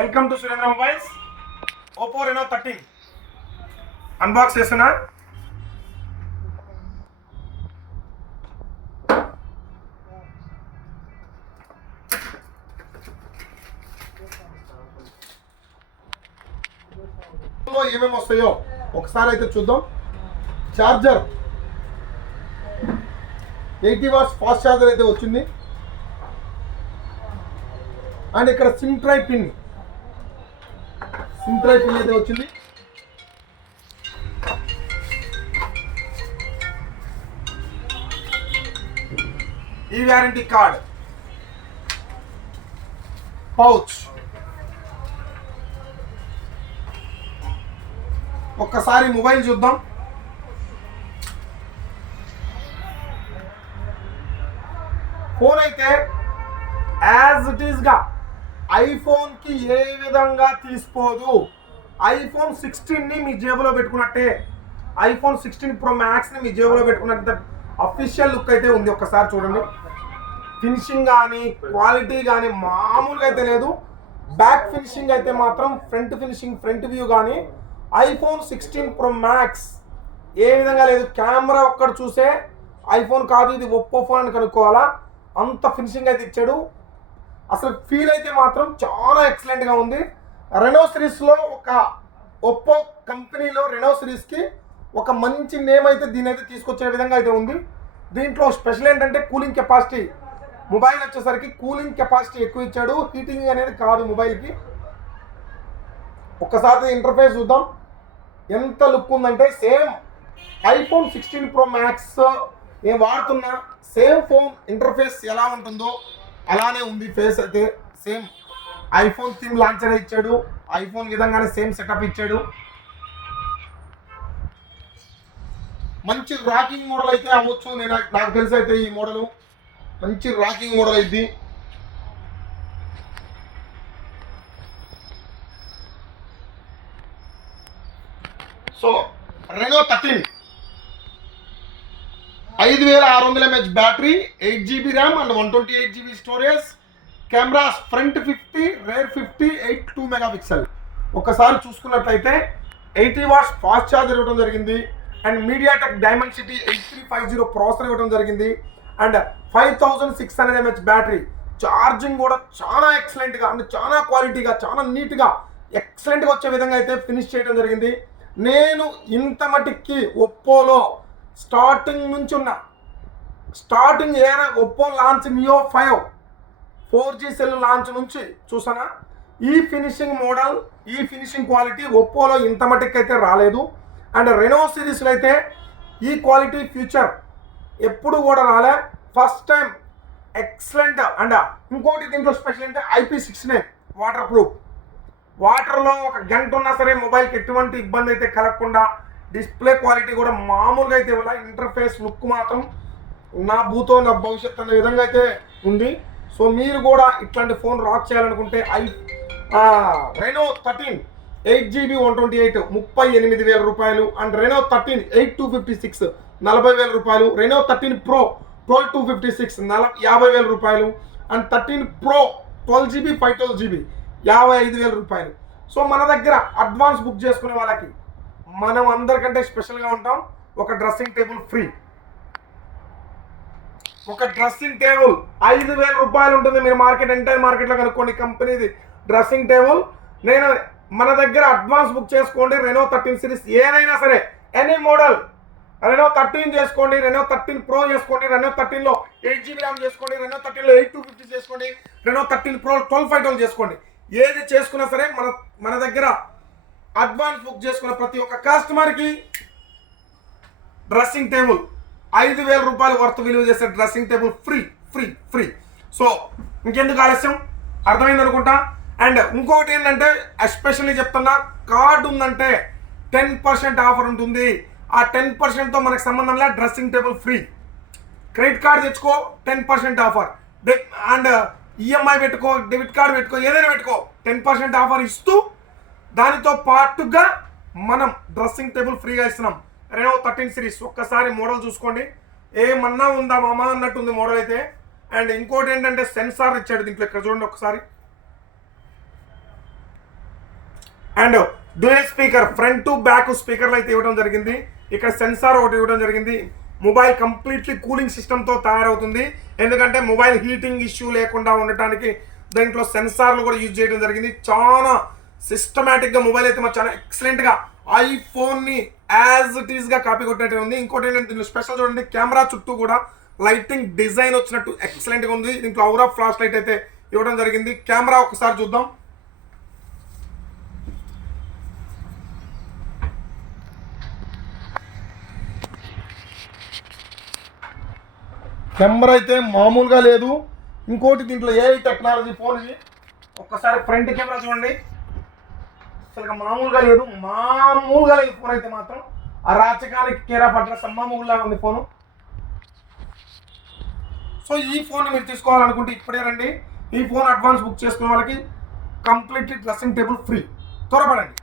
Welcome to Surendra mobiles Oppo Reno thirteen unbox చేస్తున్నా? ఏమేమి వస్తాయో ఒకసారి అయితే చూద్దాం. Charger eighty watts fast charger అయితే వచ్చింది. అండ్ ఇక్కడ sim tray pin. Sim tray tray pin అయితే వచ్చింది. ఈ వ్యారంటీ కార్డ్ పౌచ్ ఒక్కసారి మొబైల్ చూద్దాం. ఫోన్ అయితే యాజ్ ఇట్ ఈస్గా ఐఫోన్కి ఏ విధంగా తీసుకోదు. ఐఫోన్ సిక్స్టీన్ని మీ జేబులో పెట్టుకున్నట్టే. ఐఫోన్ సిక్స్టీన్ ప్రో మ్యాక్స్ని మీ జేబులో పెట్టుకున్నట్టే అఫీషియల్ లుక్ అయితే ఉంది ఒక్కసారి చూడండి. ఫినిషింగ్ కానీ క్వాలిటీ కానీ మామూలుగా అయితే లేదు. బ్యాక్ ఫినిషింగ్ అయితే మాత్రం ఫ్రంట్ ఫినిషింగ్ ఫ్రంట్ వ్యూ కానీ ఐఫోన్ సిక్స్టీన్ ప్రో మ్యాక్స్ ఏ విధంగా లేదు. కెమెరా ఒక్కడ చూసే ఐఫోన్ కాదు ఇది ఒప్పో ఫోన్ అని కనుక్కోవాలా? అంత ఫినిషింగ్ అయితే ఇచ్చాడు. అసలు ఫీల్ అయితే మాత్రం చాలా ఎక్సలెంట్గా ఉంది. రెనో సిరీస్లో ఒక ఒప్పో కంపెనీలో రెనో సిరీస్కి ఒక మంచి నేమ్ అయితే దీని అయితే తీసుకొచ్చే విధంగా అయితే ఉంది. దీంట్లో స్పెషల్ ఏంటంటే కూలింగ్ కెపాసిటీ మొబైల్ వచ్చేసరికి కూలింగ్ కెపాసిటీ ఎక్కువ ఇచ్చాడు. హీటింగ్ అనేది కాదు మొబైల్కి ఒక్కసారి ఇంటర్ఫేస్ చూద్దాం. ఎంత లుక్ ఉందంటే same iPhone sixteen pro max నేను వాడుతున్నా సేమ్ ఫోన్ ఇంటర్ఫేస్ ఎలా ఉంటుందో అలానే ఉంది ఫేస్ అయితే సేమ్ ఐఫోన్ థీమ్ లాంచర్ ఇచ్చాడు. ఐఫోన్ విధంగానే సేమ్ సెటప్ ఇచ్చాడు. మంచి రాకింగ్ మోడల్ అయితే అవ్వచ్చు. నేను నాకు తెలిసి అయితే ఈ మోడల్ మంచి రాకింగ్ మోడల్ అయింది సో రెనో థర్టీన్ ఐదు వేల ఆరు వందల mAh battery eight GB RAM and one twenty eight GB storage. Cameras front fifty rear fifty eight two megapixel ఒకసారి చూసుకున్నట్లయితే ఎయిటీ వాట్స్ ఫాస్ట్ ఛార్జర్ ఇవ్వడం జరిగింది. And MediaTek Dimensity eight three five zero processor ఇవ్వడం జరిగింది. And five thousand six hundred mAh battery. Charging కూడా చాలా ఎక్సలెంట్గా and చాలా క్వాలిటీగా చాలా నీట్గా ఎక్సలెంట్గా వచ్చే విధంగా అయితే ఫినిష్ చేయడం జరిగింది. నేను ఇంత మటుక్కి ఒప్పోలో స్టార్టింగ్ నుంచి ఉన్న. స్టార్టింగ్ ఏరా Oppo launch Meo five. Four G cell launch నుంచి చూసానా? ఈ ఫినిషింగ్ మోడల్ ఈ ఫినిషింగ్ క్వాలిటీ ఒప్పోలో ఇంత మటుకు అయితే రాలేదు. అండ్ రెనో సిరీస్లో అయితే ఈ క్వాలిటీ ఫ్యూచర్ ఎప్పుడు కూడా రాలే. ఫస్ట్ టైం ఎక్సలెంట్ అండ్ ఇంకోటి దీంట్లో స్పెషల్ అంటే IP six nine waterproof. వాటర్లో ఒక గంట ఉన్నా సరే మొబైల్కి ఎటువంటి ఇబ్బంది అయితే కలగకుండా డిస్ప్లే క్వాలిటీ కూడా మామూలుగా అయితే ఇవ్వాలి? ఇంటర్ఫేస్ లుక్ మాత్రం నా భూతో నా భవిష్యత్ అనే విధంగా అయితే ఉంది. సో మీరు కూడా ఇట్లాంటి ఫోన్ రాక్ చేయాలనుకుంటే I Reno thirteen eight GB one twenty eight ముప్పై ఎనిమిది వేల రూపాయలు and Reno thirteen eight two fifty six నలభై వేల రూపాయలు. Reno thirteen pro twelve two fifty six నల యాభై వేల రూపాయలు. And thirteen pro twelve GB five twelve GB యాభై ఐదు వేల రూపాయలు. సో మన దగ్గర అడ్వాన్స్ బుక్ చేసుకునే వాళ్ళకి మనం అందరికంటే స్పెషల్గా ఉంటాం ఒక డ్రెస్సింగ్ టేబుల్ ఫ్రీ ఒక డ్రెస్సింగ్ టేబుల్ ఐదు వేల రూపాయలు ఉంటుంది మీరు మార్కెట్ ఎంటైర్ మార్కెట్లో కనుక్కోండి. కంపెనీది డ్రెస్సింగ్ టేబుల్ నేను మన దగ్గర అడ్వాన్స్ బుక్ చేసుకోండి. రెనో థర్టీన్ సిరీస్ ఏదైనా సరే ఎనీ మోడల్ రెనో థర్టీన్ చేసుకోండి. రెనో థర్టీన్ ప్రో చేసుకోండి. రెనో థర్టీన్లో ఎయిట్ జీబీ ర్యామ్ చేసుకోండి. రెనో థర్టీన్లో ఎయిట్ టూ ఫిఫ్టీ చేసుకోండి. Reno thirteen pro twelve five twelve చేసుకోండి. ఏది చేసుకున్నా సరే మన మన దగ్గర అడ్వాన్స్ బుక్ చేసుకున్న ప్రతి ఒక్క కస్టమర్కి డ్రెస్సింగ్ టేబుల్. ఐదు వేల రూపాయలు వర్త్ విలువ చేసే dressing table free free free. So ఇంకెందుకు ఆలస్యం? అర్థమైంది అనుకుంటా? అండ్ ఇంకొకటి ఏంటంటే ఎస్పెషల్లీ చెప్తున్నా కార్డు ఉందంటే టెన్ పర్సెంట్ ఆఫర్ ఉంటుంది. ఆ టెన్ పర్సెంట్తో మనకు సంబంధం లేదు dressing table free. Credit card తెచ్చుకో ten percent offer. And EMI పెట్టుకో డెబిట్ కార్డ్ పెట్టుకో ఏదైనా పెట్టుకో టెన్ పర్సెంట్ ఆఫర్ ఇస్తూ దానితో పాటుగా మనం డ్రెస్సింగ్ టేబుల్ ఫ్రీగా ఇస్తున్నాం. Reno thirteen series. ఒక్కసారి మోడల్ చూసుకోండి. ఏమన్నా ఉందా మామా అన్నట్టుంది మోడల్ అయితే. అండ్ ఇంకోటి ఏంటంటే సెన్సార్ ఇచ్చాడు దీంట్లో. ఇక్కడ చూడండి ఒకసారి. And dual speaker front to back స్పీకర్లు అయితే ఇవ్వడం జరిగింది. ఇక్కడ సెన్సార్ ఒకటి ఇవ్వడం జరిగింది. మొబైల్ కంప్లీట్లీ కూలింగ్ సిస్టమ్తో తయారవుతుంది. ఎందుకంటే మొబైల్ హీటింగ్ ఇష్యూ లేకుండా ఉండటానికి దీంట్లో సెన్సార్లు కూడా యూజ్ చేయడం జరిగింది. చాలా సిస్టమేటిక్గా మొబైల్ అయితే మాకు చాలా ఎక్సలెంట్గా ఐఫోన్ని యాజ్ ఇట్ ఈస్గా కాపీ కొట్టినట్టు ఉంది. ఇంకోటి ఏంటంటే స్పెషల్ చూడండి కెమెరా చుట్టూ కూడా లైటింగ్ డిజైన్ వచ్చినట్టు ఎక్సలెంట్గా ఉంది. దీంట్లో అవురా ఫ్లాష్ లైట్ అయితే ఇవ్వడం జరిగింది. కెమెరా ఒకసారి చూద్దాం. కెమెరా అయితే మామూలుగా లేదు. ఇంకోటి దీంట్లో ఏ టెక్నాలజీ ఫోన్ ఇది. ఒక్కసారి ఫ్రంట్ కెమెరా చూడండి. అసలు మామూలుగా లేదు. మామూలుగా లేదు ఫోన్ అయితే మాత్రం. ఆ రాచకానికి కేరా పట్ల సమ్మామూలుగా ఉంది ఫోను. సో ఈ ఫోన్ మీరు తీసుకోవాలనుకుంటే ఇప్పుడే రండి. ఈ ఫోన్ అడ్వాన్స్ బుక్ చేసుకున్న వాళ్ళకి కంప్లీట్లీ డ్రెస్సింగ్ టేబుల్ ఫ్రీ. త్వరపడండి.